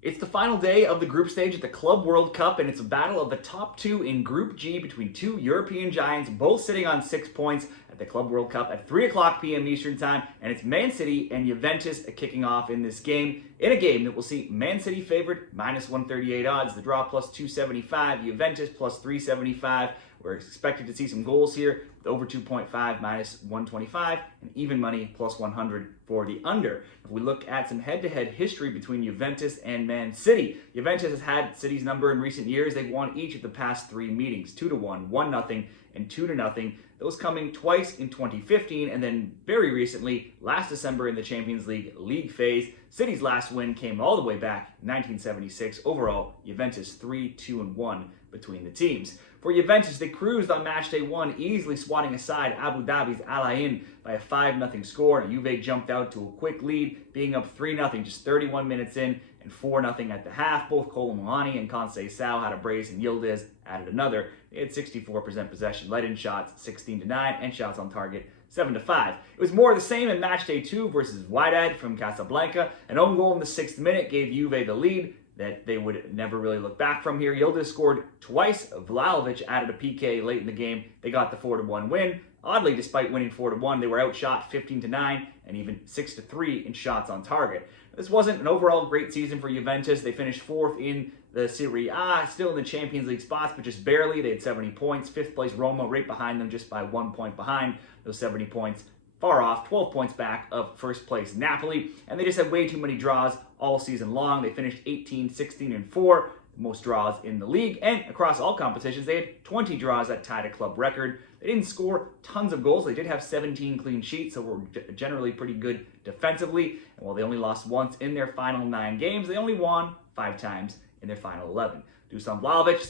It's the final day of the group stage at the Club World Cup, and it's a battle of the top two in Group G between two European giants, both sitting on 6 points at the Club World Cup at 3 o'clock p.m. Eastern Time, and it's Man City and Juventus kicking off in this game, in a game that will see Man City favored, minus 138 odds, the draw plus 275, Juventus plus 375. We're expected to see some goals here, with over 2.5 minus 125, and even money plus 100 for the under. If we look at some head-to-head history between Juventus and Man City, Juventus has had City's number in recent years. They've won each of the past 3 meetings, 2-1, 1-0, and 2-0. Those coming twice in 2015, and then very recently, last December in the Champions League phase. City's last win came all the way back in 1976. Overall, Juventus 3-2-1 between the teams. For Juventus, they cruised on Matchday 1, easily swatting aside Abu Dhabi's Al Ain by a 5-0 score. And Juve jumped out to a quick lead, being up 3-0 just 31 minutes in, and 4-0 at the half. Both Colomani and Conceição had a brace, and Yildiz added another. They had 64% possession, led in shots 16-9, and shots on target 7-5. It was more of the same in Matchday 2 versus Wydad from Casablanca. An own goal in the 6th minute gave Juve the lead that they would never really look back from here. Yildiz scored twice. Vlahovic added a PK late in the game. They got the 4-1 win. Oddly, despite winning 4-1, they were outshot 15-9 and even 6-3 in shots on target. This wasn't an overall great season for Juventus. They finished 4th in the Serie A, still in the Champions League spots, but just barely. They had 70 points. 5th place Roma right behind them, just by 1 point behind those 70 points. Far off, 12 points back of first place Napoli, and they just had way too many draws all season long. They finished 18, 16, and 4, the most draws in the league, and across all competitions, they had 20 draws that tied a club record. They didn't score tons of goals. They did have 17 clean sheets, so were generally pretty good defensively. And while they only lost once in their final 9 games, they only won 5 times in their final 11. Dusan Vlahovic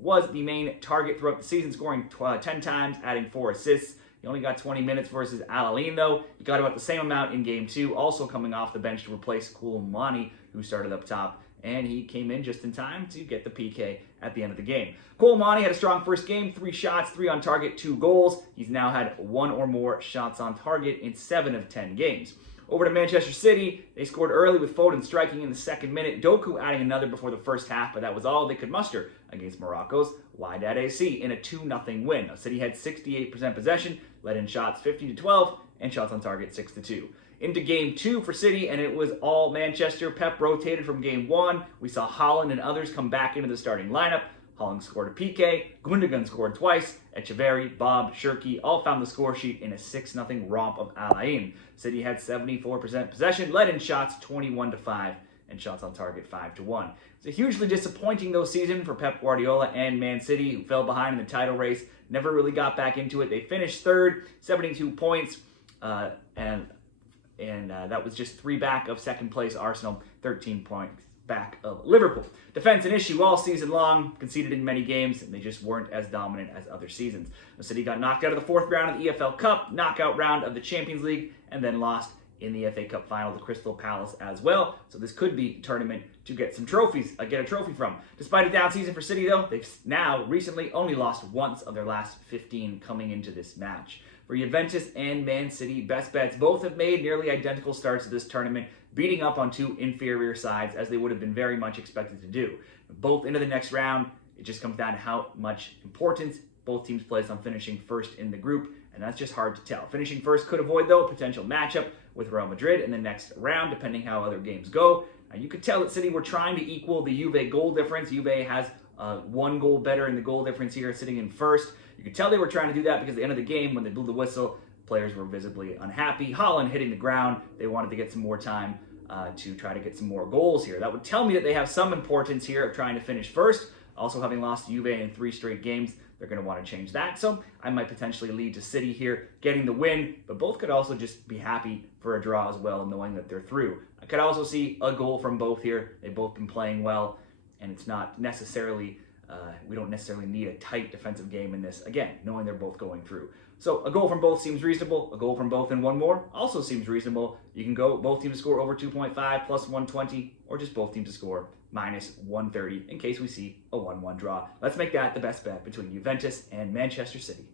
was the main target throughout the season, scoring 10 times, adding 4 assists. He only got 20 minutes versus Al Ain, though. He got about the same amount in Game 2, also coming off the bench to replace Colomani, who started up top, and he came in just in time to get the PK at the end of the game. Colomani had a strong first game, 3 shots, 3 on target, 2 goals. He's now had 1 or more shots on target in 7 of 10 games. Over to Manchester City, they scored early with Foden striking in the 2nd minute, Doku adding another before the first half, but that was all they could muster against Morocco's Wydad AC in a 2-0 win. Now, City had 68% possession, led in shots 15-12, and shots on target 6-2. Into Game 2 for City, and it was all Manchester. Pep rotated from Game 1. We saw Haaland and others come back into the starting lineup. Haaland scored a PK, Gundogan scored twice, Echeverri, Bob, Shirky all found the score sheet in a 6-0 romp of Al Ain. City had 74% possession, led in shots 21-5, and shots on target 5-1. It's a hugely disappointing though season for Pep Guardiola and Man City, who fell behind in the title race, never really got back into it. They finished 3rd, 72 points, and that was just 3 back of 2nd place Arsenal, 13 points back of Liverpool. Defense an issue all season long, conceded in many games, and they just weren't as dominant as other seasons. The City got knocked out of the 4th round of the EFL Cup, knockout round of the Champions League, and then lost in the FA Cup final to Crystal Palace as well. So this could be a tournament to get some trophies, get a trophy from. Despite a down season for City though, they've now recently only lost once of their last 15 coming into this match. For Juventus and Man City, best bets both have made nearly identical starts to this tournament, beating up on 2 inferior sides as they would have been very much expected to do. Both into the next round, it just comes down to how much importance both teams place on finishing 1st in the group, and that's just hard to tell. Finishing 1st could avoid, though, a potential matchup with Real Madrid in the next round, depending how other games go. You could tell that City were trying to equal the Juve goal difference. Juve has 1 goal better in the goal difference here, sitting in 1st. You could tell they were trying to do that because at the end of the game, when they blew the whistle, players were visibly unhappy. Haaland hitting the ground. They wanted to get some more time to try to get some more goals here. That would tell me that they have some importance here of trying to finish 1st. Also, having lost to Juve in 3 straight games, they're going to want to change that. So I might potentially lead to City here getting the win, but both could also just be happy for a draw as well, knowing that they're through. I could also see a goal from both here. They've both been playing well, and it's not necessarily, we don't necessarily need a tight defensive game in this, again, knowing they're both going through. So a goal from both seems reasonable. A goal from both and 1 more also seems reasonable. You can go both teams to score over 2.5 plus 120, or just both teams to score minus 130 in case we see a 1-1 draw. Let's make that the best bet between Juventus and Manchester City.